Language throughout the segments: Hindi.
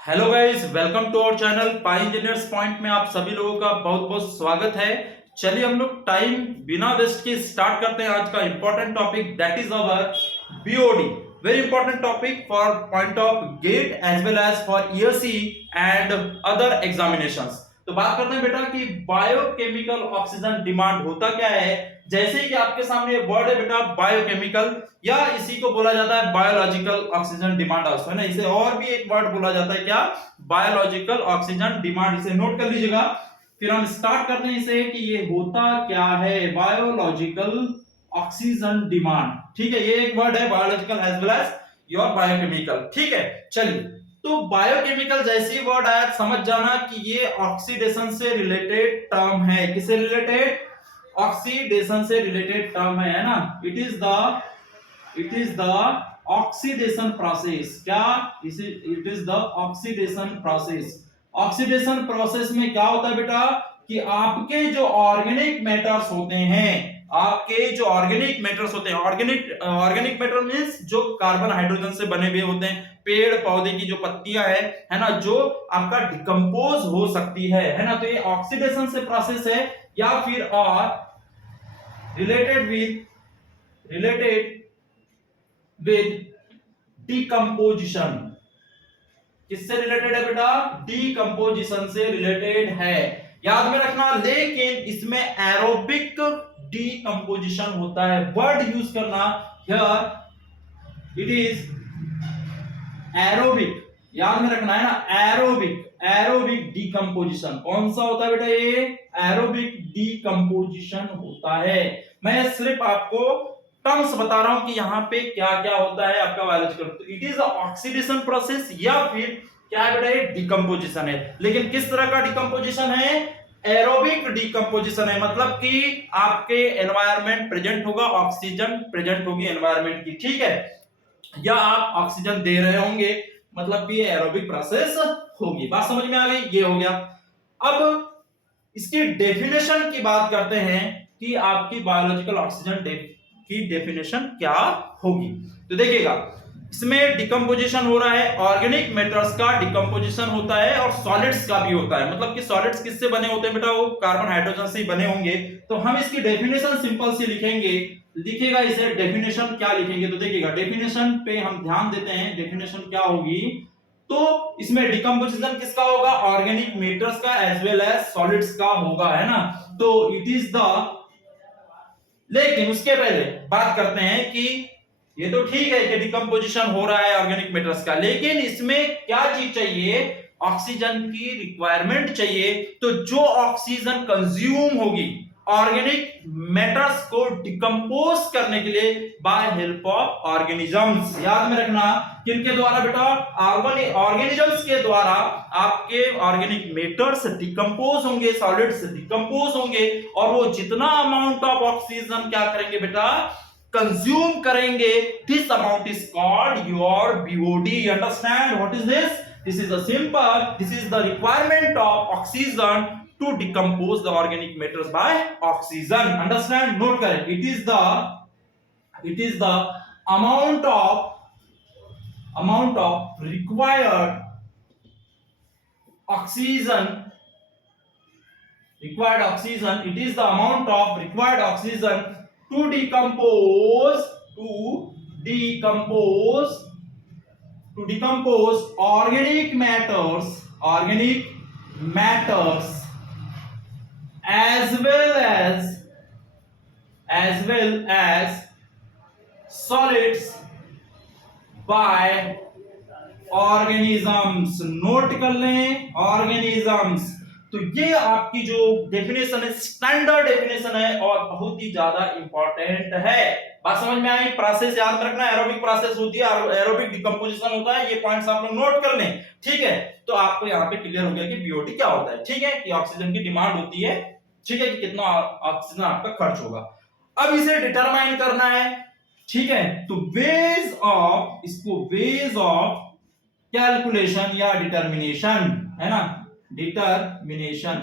Hello guys, welcome to our channel Pi Engineers Point में आप सभी लोगों का बहुत बहुत स्वागत है। चलिए हम लोग टाइम बिना वेस्ट के स्टार्ट करते हैं आज का important topic, that is our BOD. Very important topic for point of GATE as well as for ESE and other examinations. तो बात करते हैं बेटा कि बायोकेमिकल ऑक्सीजन डिमांड होता क्या है। जैसे ही कि आपके सामने वर्ड है बेटा बायोकेमिकल, या इसी को बोला जाता है बायोलॉजिकल ऑक्सीजन डिमांड है ना। इसे और भी एक वर्ड बोला जाता है क्या, बायोलॉजिकल ऑक्सीजन डिमांड। इसे नोट कर लीजिएगा। फिर हम स्टार्ट करते हैं इसे कि ये होता क्या है, बायोलॉजिकल ऑक्सीजन डिमांड। ठीक है, ये एक वर्ड है biological as well as your biochemical. ठीक है, चलिए तो बायोकेमिकल जैसे ही वर्ड आया समझ जाना कि ये ऑक्सीडेशन से रिलेटेड टर्म है। किससे रिलेटेड? ऑक्सीडेशन से रिलेटेड टर्म है ना। It is the oxidation process. क्या? It is the oxidation process. Oxidation process में क्या होता है बेटा कि आपके जो ऑर्गेनिक मैटर्स होते हैं, ऑर्गेनिक मैटर मींस जो कार्बन हाइड्रोजन से बने हुए होते हैं, पेड़ पौधे की जो पत्तियां है ना, जो आपका डिकम्पोज हो सकती है ना। तो ये ऑक्सीडेशन से प्रोसेस है, या फिर और रिलेटेड विद डिकम्पोजिशन। किससे रिलेटेड है बेटा? डिकम्पोजिशन से रिलेटेड है, याद में रखना। लेकिन इसमें एरोबिक डिकम्पोजिशन होता है। वर्ड यूज करना हियर, इट इज एरोबिक। याद में रखना है ना, एरोबिक डिकम्पोजिशन। कौन सा होता है बेटा? ये एरोबिक डिकम्पोजिशन होता है। मैं सिर्फ आपको टर्म्स बता रहा हूं कि यहां पे क्या क्या होता है आपका बायोलॉजिकल। तो इट इज ऑक्सीडेशन प्रोसेस, या फिर क्या है बेटा? ये डिकम्पोजिशन है। लेकिन किस तरह का डिकम्पोजिशन है? एरोबिक डिकम्पोजिशन है। मतलब कि आपके एनवायरनमेंट प्रेजेंट होगा, ऑक्सीजन प्रेजेंट होगी एनवायरनमेंट की। ठीक है, या आप ऑक्सीजन दे रहे होंगे, मतलब कि ये एरोबिक प्रोसेस होगी। बात समझ में आ गई? ये हो गया। अब इसकी डेफिनेशन की बात करते हैं कि आपकी बायोलॉजिकल ऑक्सीजन की डेफिनेशन क्या होगी। तो देखिएगा, इसमें डिकम्पोजिशन हो रहा है, ऑर्गेनिक मैटर्स का डिकम्पोजिशन होता है और सॉलिड्स का भी होता है। मतलब कि सॉलिड्स किससे बने होते हैं बेटा? वो कार्बन हाइड्रोजन से ही बने होंगे। तो हम इसकी डेफिनेशन सिंपल सी लिखेंगे। लिखिएगा इसे, डेफिनेशन क्या लिखेंगे? तो देखिएगा, डेफिनेशन पे हम ध्यान देते हैं। डेफिनेशन क्या होगी? तो इसमें डिकम्पोजिशन किसका होगा? ऑर्गेनिक मैटर्स का एज वेल एज सॉलिड्स का होगा, है ना। तो इट इज द, लेकिन उसके पहले बात करते हैं कि ये तो ठीक है कि डिकम्पोजिशन हो रहा है ऑर्गेनिक मैटर्स का, लेकिन इसमें क्या चीज चाहिए? ऑक्सीजन की रिक्वायरमेंट चाहिए। तो जो ऑक्सीजन कंज्यूम होगी ऑर्गेनिक मैटर्स को डिकम्पोज करने के लिए बाय हेल्प ऑफ ऑर्गेनिजम्स। याद में रखना, किनके द्वारा बेटा? ऑर्गेनिजम्स के द्वारा आपके ऑर्गेनिक मैटर्स डिकम्पोज होंगे, सॉलिड्स डिकम्पोज होंगे, और वो जितना अमाउंट ऑफ ऑक्सीजन क्या करेंगे बेटा? कंज्यूम करेंगे। This amount is called your BOD. Understand what is this? This is the requirement of oxygen to decompose the organic matters by oxygen. Understand? Note करें, it is the amount of required oxygen. It is the amount of required oxygen to decompose organic matters as well as solids by organisms। Note कर लें, organisms। तो ये आपकी जो डेफिनेशन है, स्टैंडर्ड डेफिनेशन है और बहुत ही ज्यादा इंपॉर्टेंट है। बात समझ में आई? प्रोसेस याद रखना, एरोबिक प्रोसेस होती है, एरोबिक डिकम्पोजिशन होता है। ये पॉइंट्स आप लोग नोट कर लें। ठीक है, तो आपको यहाँ पे क्लियर हो गया कि बीओटी क्या होता है। ठीक है, कि ऑक्सीजन की डिमांड होती है। ठीक है, कि कितना ऑक्सीजन आपका खर्च होगा। अब इसे डिटरमाइन करना है। ठीक है, तो वेज ऑफ कैलकुलेशन या डिटर्मिनेशन, है ना, डिटर्मिनेशन।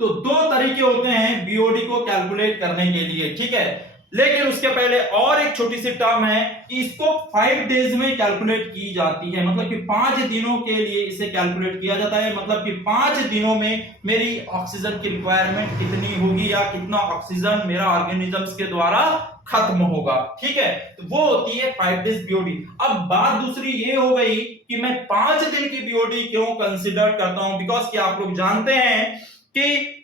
तो दो तरीके होते हैं बीओडी को कैलकुलेट करने के लिए। ठीक है, लेकिन उसके पहले और एक छोटी सी टर्म है कि इसको 5 डेज में कैलकुलेट की जाती है, मतलब कि 5 दिनों के लिए इसे कैलकुलेट किया जाता है, मतलब कि 5 दिनों में मेरी ऑक्सीजन की रिक्वायरमेंट कितनी होगी या कितना ऑक्सीजन मेरा ऑर्गेनिजम्स के द्वारा खत्म होगा। ठीक है, तो वो होती है 5 डेज बीओडी। अब बात दूसरी ये हो गई कि मैं 5 दिन की बीओडी क्यों कंसीडर करता हूं, बिकॉज कि आप लोग जानते हैं कि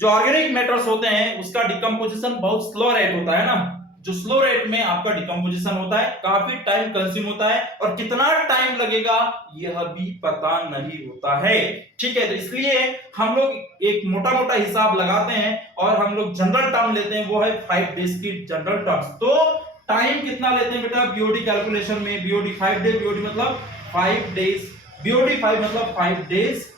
जो ऑर्गेनिक मैटर्स होते हैं उसका डिकम्पोजिशन बहुत स्लो रेट होता है ना, जो स्लो रेट में आपका डिकम्पोजिशन होता है, काफी टाइम कंज्यूम होता है, और कितना टाइम लगेगा यह भी पता नहीं होता है। ठीक है, तो इसलिए हम लोग एक मोटा मोटा हिसाब लगाते हैं और हम लोग जनरल टर्म लेते हैं, वो है 5 डेज की जनरल टर्म्स। तो टाइम कितना लेते हैं बेटा बीओडी कैलकुलेशन में, बीओडी 5 डे, बीओडी मतलब 5 डेज, बीओडी 5 मतलब 5 डेज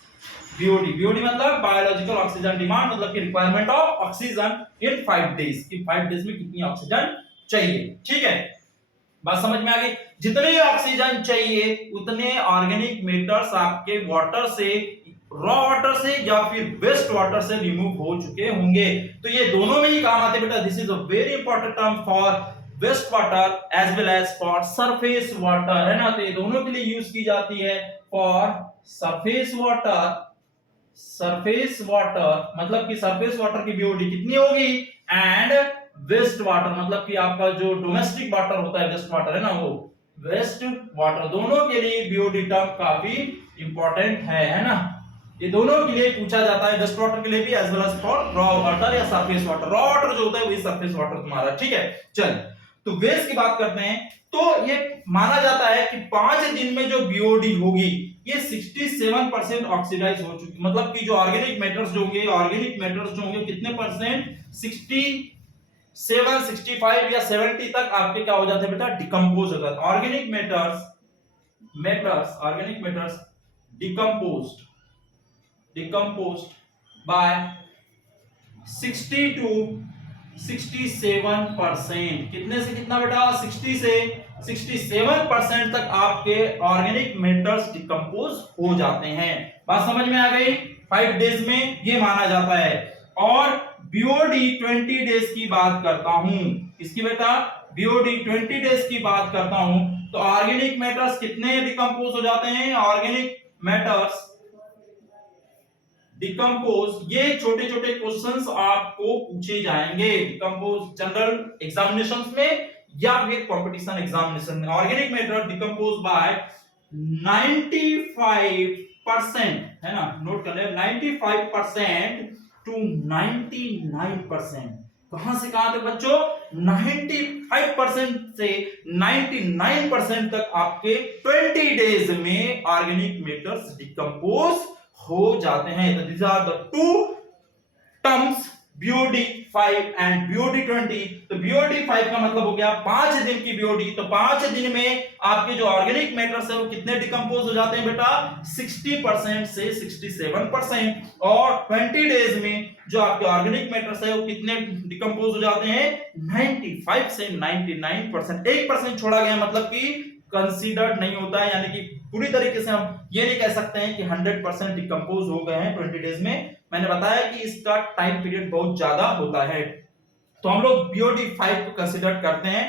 बीओडी, बीओडी मतलब बायोलॉजिकल ऑक्सीजन डिमांड, मतलब कि requirement of oxygen in 5 days, कि 5 डेज में कितनी ऑक्सीजन चाहिए। ठीक है, बात समझ में आ गई। जितने ऑक्सीजन चाहिए उतने ऑर्गेनिक मैटर्स आपके वाटर से, रॉ वाटर से या फिर वेस्ट वाटर से रिमूव हो चुके होंगे। तो ये दोनों में ही काम आते बेटा। This is a very important term for waste water as well as for surface water, है ना। तो ये दोनों के लिए यूज की जाती है for surface water, surface water मतलब कि सरफेस वाटर की बीओडी कितनी होगी, एंड वेस्ट वाटर मतलब कि आपका जो डोमेस्टिक वाटर होता है, वेस्ट वाटर है ना, वो वेस्ट वाटर, दोनों के लिए बीओडी टर्म काफी इंपॉर्टेंट है ना। ये दोनों के लिए पूछा जाता है, वेस्ट वाटर के लिए भी as well as for raw water या सरफेस वाटर। रॉ वाटर जो होता है वही सरफेस वाटर तुम्हारा। ठीक है, चल तो वेस्ट की बात करते हैं। तो ये माना जाता है कि 5 दिन में जो बीओडी होगी ये 67% ऑक्सीडाइज हो चुकी, मतलब कि जो ऑर्गेनिक मैटर्स जो होंगे, ऑर्गेनिक मैटर्स जो होंगे कितने परसेंट, 67, 65 या 70 तक आपके क्या हो जाते हैं बेटा, डिकम्पोज हो जाते हैं। Organic matters organic matters decomposed by 60 to 67%। कितने से कितना बेटा, 60 से 67% तक आपके ऑर्गेनिक मैटर्स डिकम्पोज हो जाते हैं। बात समझ में आ गई। 5 डेज में ये माना जाता है। और बीओडी 20 डेज की बात करता हूं, किसकी बेटा, बीओडी 20 डेज की बात करता हूं, तो ऑर्गेनिक मैटर्स कितने डिकम्पोज हो जाते हैं, ऑर्गेनिक मैटर्स डिकम्पोज। ये छोटे छोटे क्वेश्चंस आपको पूछे जाएंगे डिकम्पोज जनरल एग्जामिनेशंस में या फिर कंपटीशन एग्जामिनेशन में। ऑर्गेनिक मैटर डिकम्पोज बाय 95%, है ना, नोट कर ले, 95% टू 99%। कहां से कहां तक बच्चों, 95% से 99% तक आपके 20 डेज में ऑर्गेनिक मैटर्स डिकम्पोज हो जाते हैं। तो these are the two terms BOD 5 and BOD 20। तो BOD 5 का मतलब हो गया 5 दिन की BOD। तो 5 दिन में आपके जो ऑर्गेनिक मैटर्स है वो कितने डिकम्पोज हो जाते हैं बेटा, 60% से 67%। और 20 डेज में जो आपके ऑर्गेनिक मैटर्स है वो कितने डिकम्पोज हो जाते हैं, 95 से 99%। 1% छोड़ा गया, मतलब कि कंसीडर्ड नहीं होता है, यानी कि पूरी तरीके से हम ये नहीं कह सकते हैं कि 100% डिकम्पोज हो गए हैं 20 डेज में। मैंने बताया कि इसका टाइम पीरियड बहुत ज्यादा होता है। तो हम लोग बीओडी 5 को कंसीडर करते हैं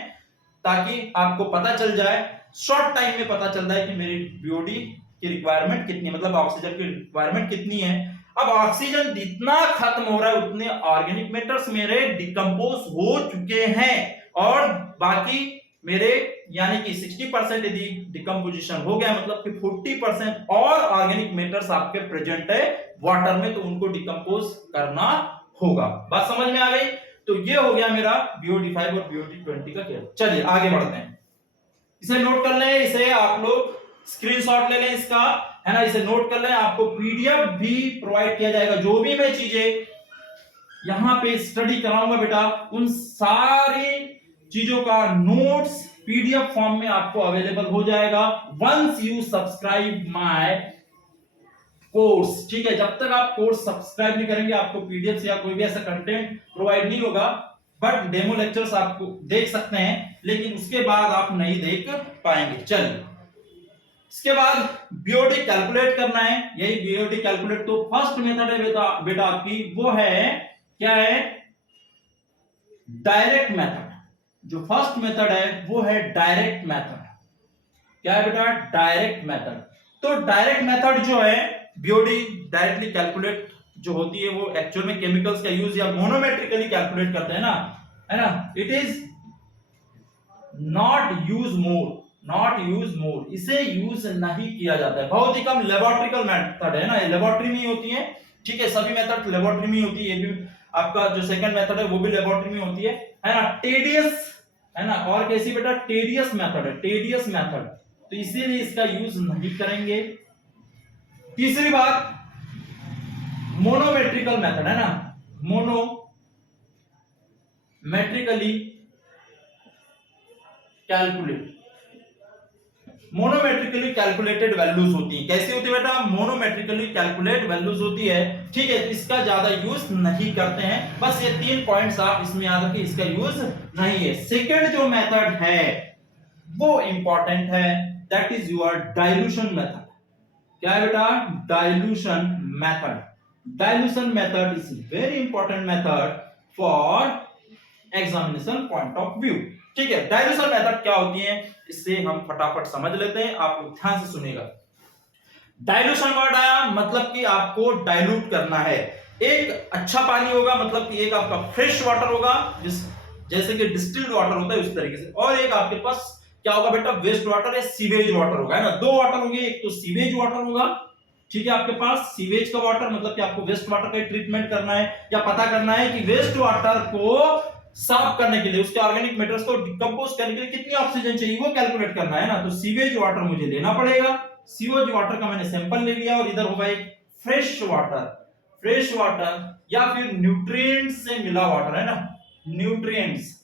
ताकि आपको पता चल जाए, शॉर्ट टाइम में पता चलता है कि मेरी बीओडी की रिक्वायरमेंट कितनी है, मतलब ऑक्सीजन की रिक्वायरमेंट कितनी है। अब ऑक्सीजन जितना खत्म हो रहा है उतने ऑर्गेनिक मैटर्स मेरे डिकम्पोज हो चुके हैं, और बाकी मेरे यानी कि 60% यदि डिकम्पोजिशन हो गया, मतलब कि 40% और ऑर्गेनिक मैटर्स आपके प्रेजेंट है वाटर में, तो उनको डिकम्पोज करना होगा। बात समझ में आ गई। तो ये हो गया मेरा बीओडी 5 और बीओडी 20 का खेल। चलिए आगे बढ़ते हैं, इसे नोट कर लें, इसे आप लोग स्क्रीनशॉट ले लें इसका, है ना, इसे नोट कर लें। आपको पीडीएफ भी प्रोवाइड किया जाएगा, जो भी मैं चीजें यहां पे स्टडी कराऊंगा बेटा, उन सारी चीजों का नोट्स पीडीएफ फॉर्म में आपको अवेलेबल हो जाएगा once you subscribe my course. ठीक है, जब तक आप कोर्स सब्सक्राइब नहीं करेंगे आपको पीडीएफ या कोई भी ऐसा कंटेंट प्रोवाइड नहीं होगा। बट डेमो लेक्चर्स आपको देख सकते हैं, लेकिन उसके बाद आप नहीं देख पाएंगे। चलिए, इसके बाद बीओडी कैलकुलेट करना है, यही बीओडी कैलकुलेट। तो फर्स्ट मेथड है बेटा आपकी, वो है क्या है, डायरेक्ट मेथड। जो फर्स्ट मेथड है वो है डायरेक्ट मेथड। क्या है बेटा? Direct method. तो डायरेक्ट मेथड जो है बीओडी डायरेक्टली कैलकुलेट जो होती है वो एक्चुअल में केमिकल्स का यूज या मोनोमेट्रिकली कैलकुलेट करते हैं ना, है ना। It is not use more, इसे यूज नहीं किया जाता है, बहुत ही कम। लेबोरेटरिकल मेथड है ना, ये लेबोरेटरी में ही होती है, ठीक है। सभी मेथड लेबोरेटरी में ही होती है, ये भी आपका जो सेकंड मेथड है वो भी लेबोरेटरी में होती है ना। टेडियस है ना, और कैसी बेटा? टेडियस मेथड है, टेडियस मेथड, तो इसीलिए इसका यूज नहीं करेंगे। तीसरी बात, मोनोमेट्रिकल मेथड है ना, मोनोमेट्रिकली कैलकुलेटेड वैल्यूज होती है। कैसी होती है बेटा? मोनोमेट्रिकली कैलकुलेट वैल्यूज होती है, ठीक है। तो इसका ज्यादा यूज नहीं करते हैं, बस ये 3 पॉइंट्स आप इसमें याद रखिए, इसका यूज नहीं है। सेकंड जो मेथड है वो इंपॉर्टेंट है, that is your dilution method. क्या है बेटा? Dilution method. Dilution method is very important method for examination point of view, ठीक है। डाइल्यूशन मेथड क्या होती है, इससे हम फटाफट समझ लेते हैं, आप लोग ध्यान से सुनिएगा। डाइल्यूशन वर्ड आया मतलब कि आपको डाइल्यूट करना है। एक अच्छा पानी होगा मतलब कि एक आपका फ्रेश वाटर होगा, जैसे कि डिस्टिल्ड वाटर होता है उस तरीके से, और एक आपके पास क्या होगा बेटा? वेस्ट वाटर या सीवेज वाटर होगा, है ना। 2 वाटर होंगे, एक तो सीवेज वाटर होगा, ठीक है। आपके पास सीवेज का वाटर मतलब कि आपको वेस्ट वाटर का ट्रीटमेंट करना है या पता करना है कि वेस्ट वाटर को साफ करने के लिए, उसके ऑर्गेनिक मैटर्स को डिकम्पोज करने के लिए कितनी ऑक्सीजन चाहिए वो कैलकुलेट करना है ना। तो सीवेज वाटर मुझे लेना पड़ेगा, सीवेज वाटर का मैंने सैंपल ले लिया, और इधर होगा एक फ्रेश वाटर या फिर न्यूट्रिएंट्स से मिला वाटर, है ना, न्यूट्रिएंट्स,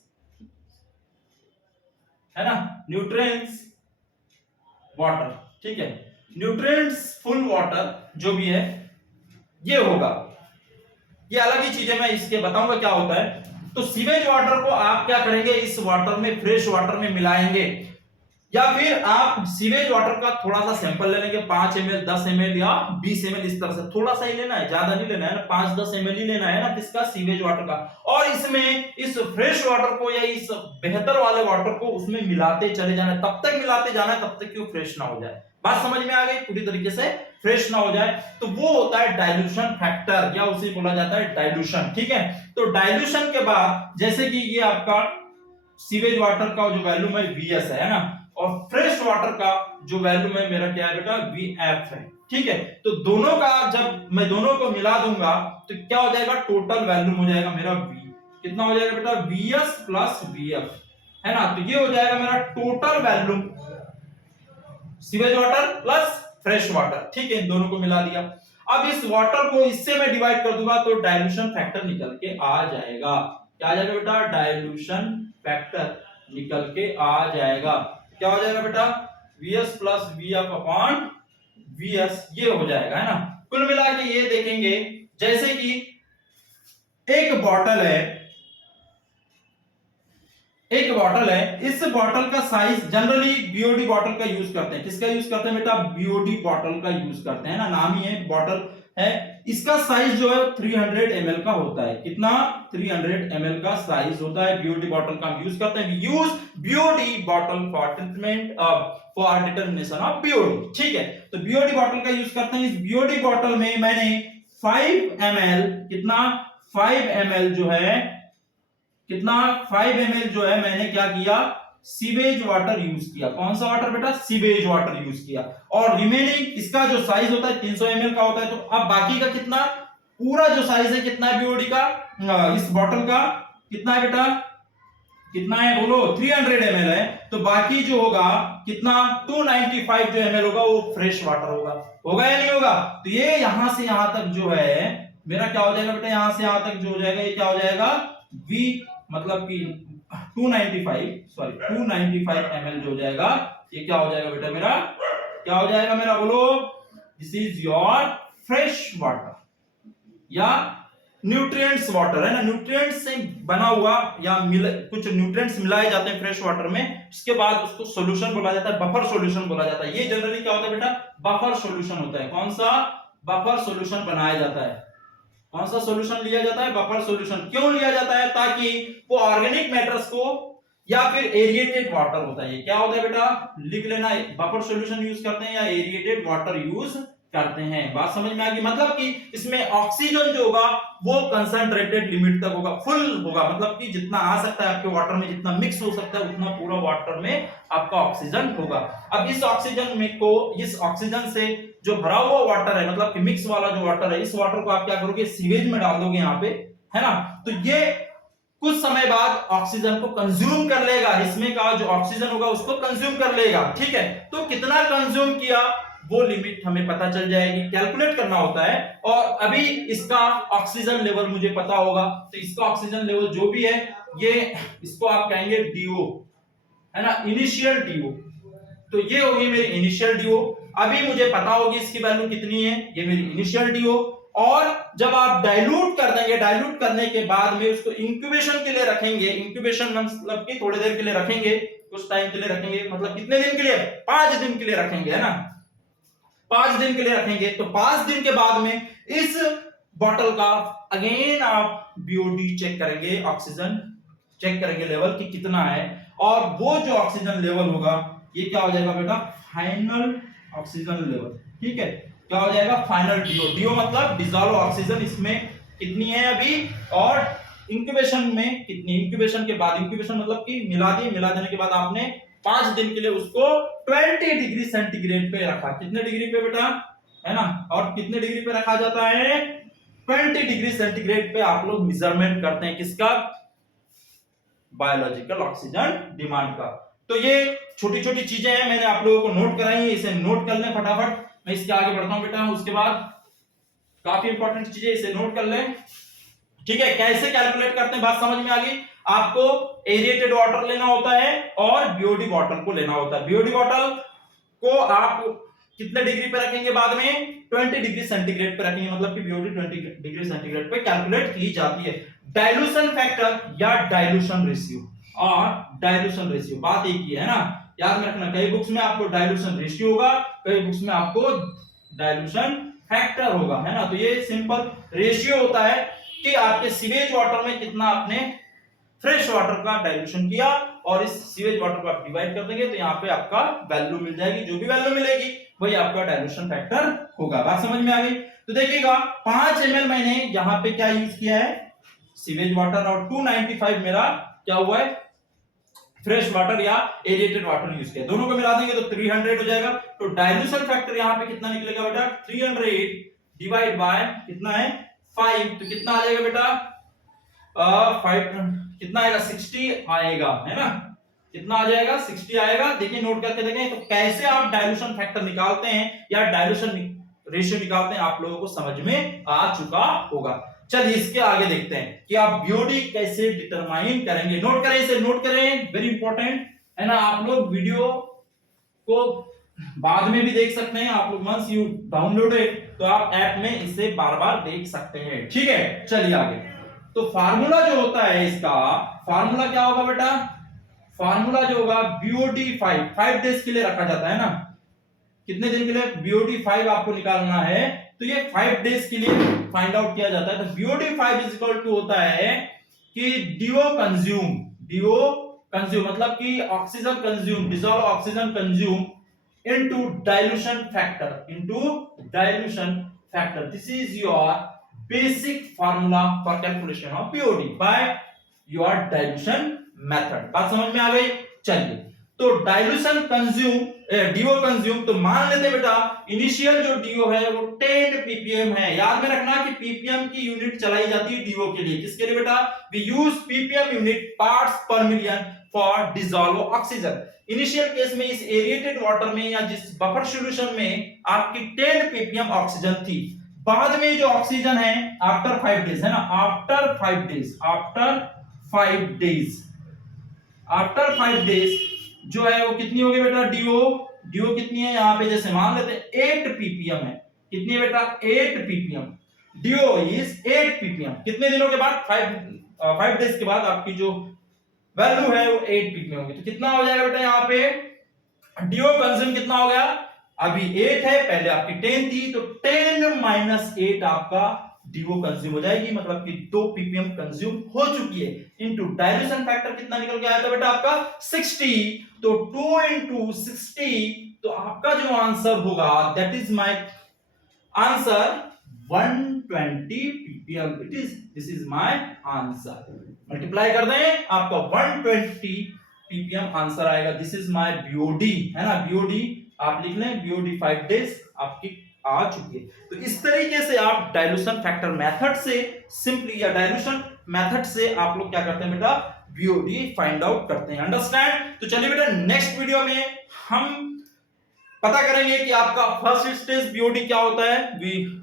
है ना, न्यूट्रिएंट्स वाटर, ठीक है। न्यूट्रिएंट्स फुल वाटर जो भी है ये होगा, ये अलग ही चीज है, मैं इसके बताऊंगा क्या होता है। तो सीवेज वाटर को आप क्या करेंगे? इस वाटर में, फ्रेश वाटर में मिलाएंगे, या फिर आप सीवेज वाटर का थोड़ा सा सैंपल ले लेंगे, 5 ml 10 ml या 20 ml, इस तरह से थोड़ा सा ही लेना है, ज्यादा नहीं लेना है ना, 5-10 ml ही लेना है ना, किसका? सीवेज वाटर का। और इसमें इस फ्रेश वाटर को या इस बेहतर वाले वाटर को उसमें मिलाते चले जाना है, तब तक मिलाते जाना है तब तक कि वो फ्रेश ना हो जाए। बात समझ में आ गई? पूरी तरीके से फ्रेश ना हो जाए, तो वो होता है डाइल्यूशन फैक्टर, या उसे बोला जाता है डाइल्यूशन, ठीक है। तो डाइल्यूशन के बाद जैसे कि ये आपका सीवेज वाटर का जो वैल्यू है VS है ना, और फ्रेश वाटर का जो वैल्यू है मेरा क्या है बेटा? VF है, ठीक है। तो दोनों का जब मैं दोनों को मिला दूंगा तो क्या हो जाएगा? टोटल वैल्यू हो जाएगा मेरा V, कितना हो जाएगा बेटा? VS प्लस VF, है ना। तो ये हो जाएगा मेरा total value, sewage water plus fresh water, ठीक है। इन दोनों को मिला दिया। अब इस वाटर को इससे मैं डिवाइड कर दूंगा तो डाइल्यूशन फैक्टर निकल के आ जाएगा। क्या आ जाएगा बेटा? डाइल्यूशन फैक्टर निकल के आ जाएगा। क्या हो जाएगा बेटा? VS plus VF upon VS, ये हो जाएगा, है ना। कुल मिला के ये देखेंगे, जैसे कि एक बॉटल है, इस बॉटल का साइज जनरली बीओडी बॉटल का यूज करते हैं। किसका यूज करते हैं बेटा? बीओडी बॉटल का यूज करते हैं ना, नाम ही है, बॉटल है। इसका साइज जो है 300 ml का होता है। कितना? 300 ml का साइज होता है। बीओडी बॉटल का हम यूज करते हैं, use BOD bottle for treatment for determination of BOD, ठीक है। तो बीओडी बॉटल का यूज करते हैं। इस बीओडी बॉटल में मैंने 5 ml, कितना? 5 ml जो है, कितना? 5 ml जो है मैंने क्या किया? सीवेज वाटर यूज किया। कौन सा वाटर बेटा? सीवेज वाटर यूज किया। और रिमेनिंग इसका जो साइज होता है 300 ml का होता है। तो अब बाकी का कितना? पूरा जो साइज है कितना है बीओडी का, इस बॉटल का कितना है बेटा? कितना है बोलो? 300 ml है। तो बाकी जो होगा कितना? 295 जो ml होगा वो फ्रेश वाटर होगा या नहीं होगा? तो ये यहां से यहां तक जो है मेरा क्या हो जाएगा बेटा? यहां से यहां तक जो हो जाएगा ये क्या हो जाएगा? V मतलब कि 295 ml जो हो जाएगा ये क्या हो जाएगा बेटा? मेरा क्या हो जाएगा मेरा? बोलो। This is your fresh water या न्यूट्रिएंट्स वाटर, है ना। न्यूट्रिएंट्स से बना हुआ या कुछ न्यूट्रिएंट्स मिलाए जाते हैं फ्रेश वाटर में, इसके बाद उसको सॉल्यूशन बोला जाता है, बफर सॉल्यूशन बोला जाता है। ये जनरली क्या होता है बेटा? बफर सॉल्यूशन होता है। कौन सा? बफर सॉल्यूशन बनाया जाता है। कौन सा सॉल्यूशन लिया जाता है? Buffer solution. क्यों लिया जाता है? ताकि वो ऑर्गेनिक मैटर्स को या फिर एरिएटेड वाटर होता है। क्या होता है बेटा, लिख लेना, बफर सॉल्यूशन यूज करते हैं या एरिएटेड वाटर यूज करते हैं। बात समझ में आ गई, मतलब कि इसमें ऑक्सीजन जो होगा वो कंसंट्रेटेड लिमिट तक होगा, फुल होगा, मतलब कि जितना आ सकता है आपके वाटर में, जितना मिक्स हो सकता है उतना पूरा वाटर में आपका ऑक्सीजन होगा। अब इस ऑक्सीजन में को, इस ऑक्सीजन से जो भरा हुआ वाटर है, मतलब कि मिक्स वाला जो वाटर है, इस वाटर को आप क्या करोगे, सीवेज में डाल दोगे यहाँ पे, है ना। तो ये कुछ समय बाद ऑक्सीजन को कंज्यूम कर लेगा, इसमें का जो ऑक्सीजन होगा उसको कंज्यूम कर लेगा, ठीक है। तो कितना कंज्यूम किया वो लिमिट हमें पता चल जाएगी, कैलकुलेट करना होता है। और अभी इसका ऑक्सीजन लेवल मुझे पता होगा, तो इसका ऑक्सीजन लेवल जो भी है ये, इसको आप कहेंगे डीओ, है ना, इनिशियल डीओ। तो ये होगी मेरी इनिशियल डीओ। अभी मुझे पता होगी इसकी वैल्यू कितनी है, ये मेरी इनिशियल डीओ। और जब आप डाइल्यूट कर देंगे, डाइल्यूट करने के बाद में उसको इंक्यूबेशन के लिए रखेंगे, इंक्यूबेशन मतलब कि थोड़ी देर के लिए रखेंगे, कुछ टाइम के लिए रखेंगे, मतलब कितने दिन के लिए, 5 दिन के लिए रखेंगे, है ना, 5 दिन के लिए रखेंगे। तो 5 दिन के बाद में इस बॉटल का अगेन आप बीओडी चेक करेंगे, ऑक्सीजन चेक करेंगे लेवल कि कितना है, और वो जो ऑक्सीजन लेवल होगा ये क्या हो जाएगा बेटा, फाइनल ऑक्सीजन लेवल, ठीक है। क्या हो जाएगा, फाइनल डीओ। डीओ मतलब डिसॉल्व ऑक्सीजन, इसमें कितनी है अभी, और इंक्यूबेशन में कितनी, इंक्यूबेशन के बाद, इंक्यूबेशन मतलब कि मिला दिए, मिला देने के बाद आपने 5 दिन के लिए उसको 20 डिग्री सेंटीग्रेड पे रखा। कितने डिग्री पे बेटा, है ना, और कितने डिग्री पे रखा जाता है, 20 डिग्री सेंटीग्रेड पे आप लोग मेजरमेंट करते हैं, किसका, बायोलॉजिकल ऑक्सीजन डिमांड का। तो ये छोटी छोटी चीजें हैं, मैंने आप लोगों को नोट कराई है, इसे नोट कर लें फटाफट, मैं इसके आगे बढ़ता हूं बेटा। उसके बाद काफी इंपॉर्टेंट चीजें, इसे नोट कर लें, ठीक है। कैसे कैलकुलेट करते हैं, बात समझ में आ गई। आपको एरिएटेड वाटर लेना होता है और बीओडी बॉटल को लेना होता है। बीओडी बॉटल को आप कितने डिग्री पे रखेंगे, बाद में 20 डिग्री सेंटीग्रेड पे रखेंगे, मतलब कि बीओडी 20 डिग्री सेंटीग्रेड पे कैलकुलेट की जाती है। डाइल्यूशन फैक्टर या डाइल्यूशन रेशियो, और डाइल्यूशन रेशियो बात एक ही है ना, याद में रखना। कई बुक्स में आपको डाइल्यूशन रेशियो होगा, कई बुक्स में आपको डाइल्यूशन फैक्टर होगा, है ना। तो ये सिंपल रेशियो होता है कि आपके सीवेज वाटर में कितना आपने फ्रेश वाटर का डाइल्यूशन किया, और इस सीवेज वाटर को आप डिवाइड कर देंगे तो यहाँ पे आपका वैल्यू मिल जाएगी, जो भी वैल्यू मिलेगी वही आपका डाइल्यूशन फैक्टर होगा। बात समझ में आ गई। तो देखिएगा 5 ml मैंने यहाँ पे क्या यूज किया है, सीवेज वाटर, और 295 मेरा क्या हुआ है, फ्रेश वाटर या एरिएटेड वाटर यूज किया। दोनों को मिला देंगे तो 300 हो जाएगा। तो डाइल्यूशन फैक्टर यहाँ पे कितना निकलेगा बेटा, 300 डिवाइड बाय कितना है, 5, तो कितना आ जाएगा बेटा, 5 कितना आएगा, 60 आएगा, है ना, कितना आ जाएगा, 60 आएगा। देखिए नोट करके देखें, तो कैसे आप डाइल्यूशन फैक्टर निकालते हैं या डाइल्यूशन रेशियो निकालते हैं, आप लोगों को समझ में आ चुका होगा। चलिए इसके आगे देखते हैं कि आप बीओडी कैसे डिटरमाइन करेंगे। नोट करें, इसे नोट करें, वेरी इंपॉर्टेंट है ना। आप लोग वीडियो को बाद में भी देख सकते हैं, आप लोग वंस यू डाउनलोड इट तो आप ऐप में इसे बार बार देख सकते हैं, ठीक है। चलिए आगे, तो फार्मूला जो होता है इसका, फार्मूला क्या होगा बेटा, फार्मूला जो होगा बीओडी 5 डेज के लिए रखा जाता है ना, कितने दिन के लिए, बीओडी 5 आपको निकालना है, तो ये 5 डेज के लिए फाइंड आउट किया जाता है। तो बीओडी 5 इज इक्वल टू होता है कि डीओ कंज्यूम मतलब कि oxygen consume, dissolve oxygen consume into dilution factor. This is your basic formula for calculation of BOD by your dilution method. बात समझ में आ गई। चलिए, तो डाइल्यूशन कंज्यूम, डीओ कंज्यूम, तो मान लेते हैं बेटा इनिशियल जो डीओ है वो 10 ppm है। याद में रखना कि ppm की यूनिट चलाई जाती है डीओ के लिए। किसके लिए बेटा, we use ppm unit, parts per million, for dissolve oxygen. Initial case में इस एरिएटेड वाटर में या जिस बफर सॉल्यूशन में आपकी 10 ppm ऑक्सीजन थी। बाद में जो ऑक्सीजन है आफ्टर 5 डेज, है ना, आफ्टर 5 डेज जो है वो कितनी होगी बेटा, डीओ कितनी है, यहाँ पे जैसे मान लेते हैं 8 ppm है। कितनी है बेटा, 8 ppm। Do is 8 ppm। कितने दिनों के बाद, 5 डेज के बाद आपकी जो वैल्यू है वो 8 ppm होगी। तो कितना हो जाएगा बेटा, यहाँ पे डीओ कंज्यूम कितना हो गया, अभी 8 है, पहले आपकी 10 थी, तो 10 - 8 आपका DO कंज्यूम हो जाएगी, मतलब कि 2 ppm कंज्यूम हो चुकी है। इनटू डाइल्यूशन फैक्टर कितना निकल के आया था बेटा आपका 60, तो 2 into 60, तो आपका जो आंसर होगा that is my answer 120 ppm। It is this is my answer. Multiply कर दें, आपका 120 ppm आंसर आएगा। दिस इज माय BOD, है ना, BOD आप लिख लें, BOD 5 डेज आपकी आ चुकी है। तो इस तरीके से आप डाइल्यूशन फैक्टर मेथड से सिंपली, या डाइल्यूशन मेथड से आप लोग क्या करते हैं बेटा, BOD फाइंड आउट करते हैं। अंडरस्टैंड? तो चलिए बेटा नेक्स्ट वीडियो में हम पता करेंगे कि आपका फर्स्ट स्टेज BOD क्या होता है। We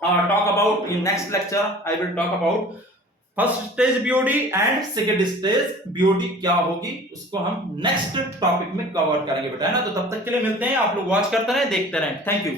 talk about in next lecture. I will talk about first stage BOD and second stage BOD क्या होगी, उसको हम नेक्स्ट टॉपिक में कवर करेंगे बेटा, है ना। तो तब तक के लिए मिलते हैं, आप लोग वॉच करते रहें, देखते रहें। Thank you.